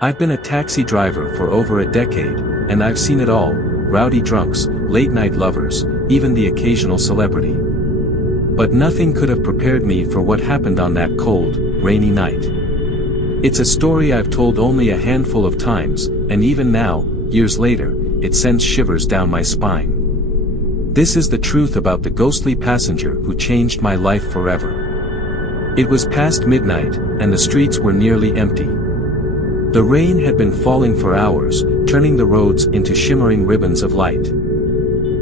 I've been a taxi driver for over a decade, and I've seen it all: rowdy drunks, late-night lovers, even the occasional celebrity. But nothing could have prepared me for what happened on that cold, rainy night. It's a story I've told only a handful of times, and even now, years later, it sends shivers down my spine. This is the truth about the ghostly passenger who changed my life forever. It was past midnight, and the streets were nearly empty. The rain had been falling for hours, turning the roads into shimmering ribbons of light.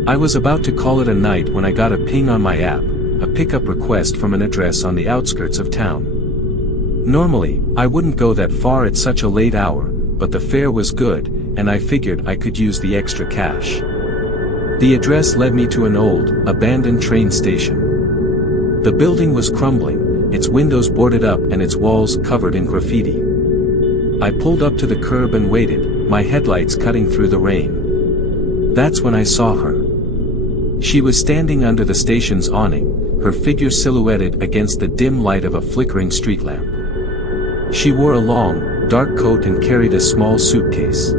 I was about to call it a night when I got a ping on my app, a pickup request from an address on the outskirts of town. Normally, I wouldn't go that far at such a late hour, but the fare was good, and I figured I could use the extra cash. The address led me to an old, abandoned train station. The building was crumbling, its windows boarded up and its walls covered in graffiti. I pulled up to the curb and waited, my headlights cutting through the rain. That's when I saw her. She was standing under the station's awning, her figure silhouetted against the dim light of a flickering street lamp. She wore a long, dark coat and carried a small suitcase.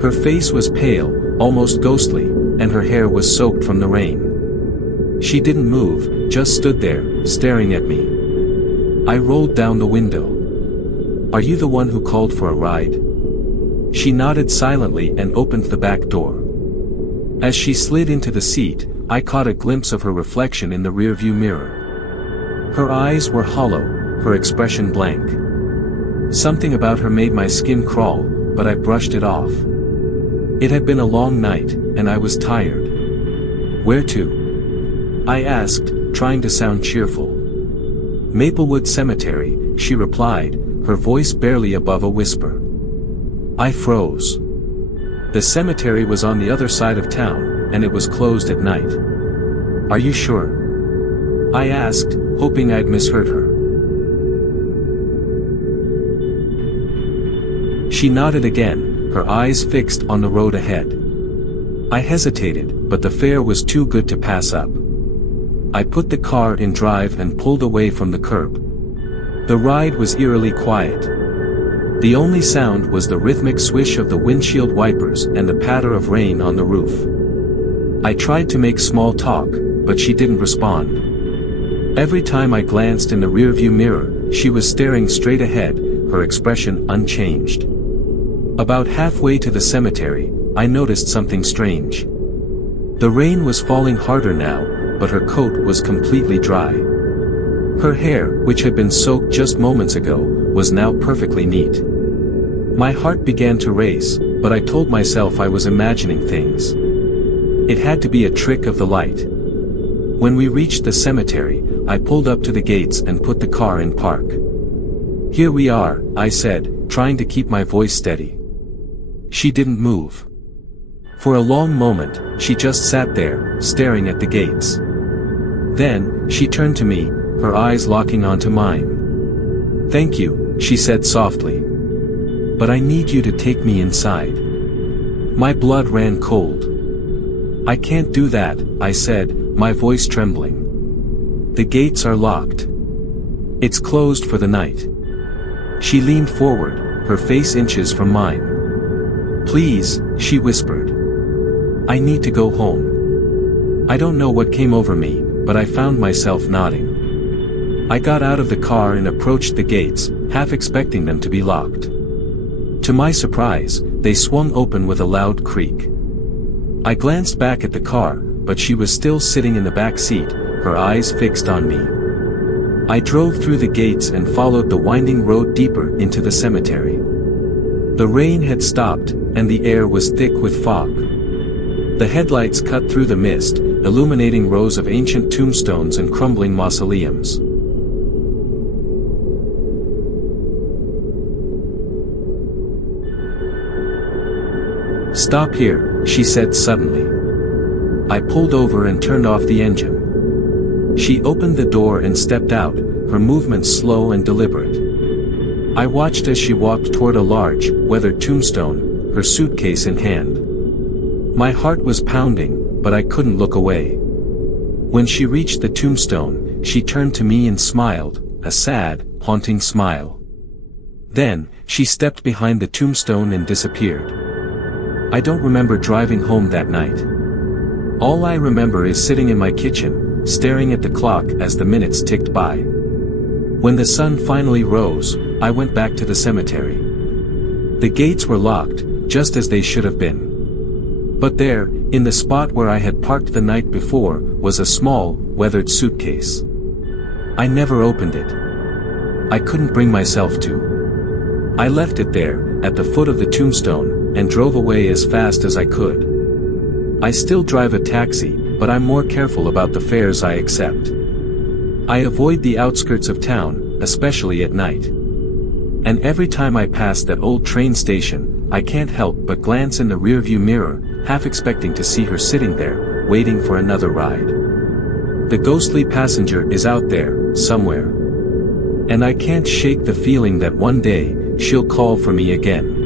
Her face was pale, almost ghostly, and her hair was soaked from the rain. She didn't move, just stood there, staring at me. I rolled down the window. "Are you the one who called for a ride?" She nodded silently and opened the back door. As she slid into the seat, I caught a glimpse of her reflection in the rearview mirror. Her eyes were hollow, her expression blank. Something about her made my skin crawl, but I brushed it off. It had been a long night, and I was tired. "Where to?" I asked, trying to sound cheerful. "Maplewood Cemetery," she replied, her voice barely above a whisper. I froze. The cemetery was on the other side of town, and it was closed at night. "Are you sure?" I asked, hoping I'd misheard her. She nodded again, her eyes fixed on the road ahead. I hesitated, but the fare was too good to pass up. I put the car in drive and pulled away from the curb. The ride was eerily quiet. The only sound was the rhythmic swish of the windshield wipers and the patter of rain on the roof. I tried to make small talk, but she didn't respond. Every time I glanced in the rearview mirror, she was staring straight ahead, her expression unchanged. About halfway to the cemetery, I noticed something strange. The rain was falling harder now, but her coat was completely dry. Her hair, which had been soaked just moments ago, was now perfectly neat. My heart began to race, but I told myself I was imagining things. It had to be a trick of the light. When we reached the cemetery, I pulled up to the gates and put the car in park. "Here we are," I said, trying to keep my voice steady. She didn't move. For a long moment, she just sat there, staring at the gates. Then, she turned to me, her eyes locking onto mine. "Thank you," she said softly. "But I need you to take me inside." My blood ran cold. "I can't do that," I said, my voice trembling. "The gates are locked. It's closed for the night." She leaned forward, her face inches from mine. "Please," she whispered. "I need to go home." I don't know what came over me, but I found myself nodding. I got out of the car and approached the gates, half expecting them to be locked. To my surprise, they swung open with a loud creak. I glanced back at the car, but she was still sitting in the back seat, her eyes fixed on me. I drove through the gates and followed the winding road deeper into the cemetery. The rain had stopped, and the air was thick with fog. The headlights cut through the mist, illuminating rows of ancient tombstones and crumbling mausoleums. "Stop here," she said suddenly. I pulled over and turned off the engine. She opened the door and stepped out, her movements slow and deliberate. I watched as she walked toward a large, weathered tombstone, her suitcase in hand. My heart was pounding, but I couldn't look away. When she reached the tombstone, she turned to me and smiled, a sad, haunting smile. Then, She stepped behind the tombstone and disappeared. I don't remember driving home that night. All I remember is sitting in my kitchen, staring at the clock as the minutes ticked by. When the sun finally rose, I went back to the cemetery. The gates were locked, just as they should have been. But there, in the spot where I had parked the night before, was a small, weathered suitcase. I never opened it. I couldn't bring myself to. I left it there, at the foot of the tombstone, and drove away as fast as I could. I still drive a taxi, but I'm more careful about the fares I accept. I avoid the outskirts of town, especially at night. And every time I pass that old train station, I can't help but glance in the rearview mirror, half expecting to see her sitting there, waiting for another ride. The ghostly passenger is out there, somewhere. And I can't shake the feeling that one day, she'll call for me again.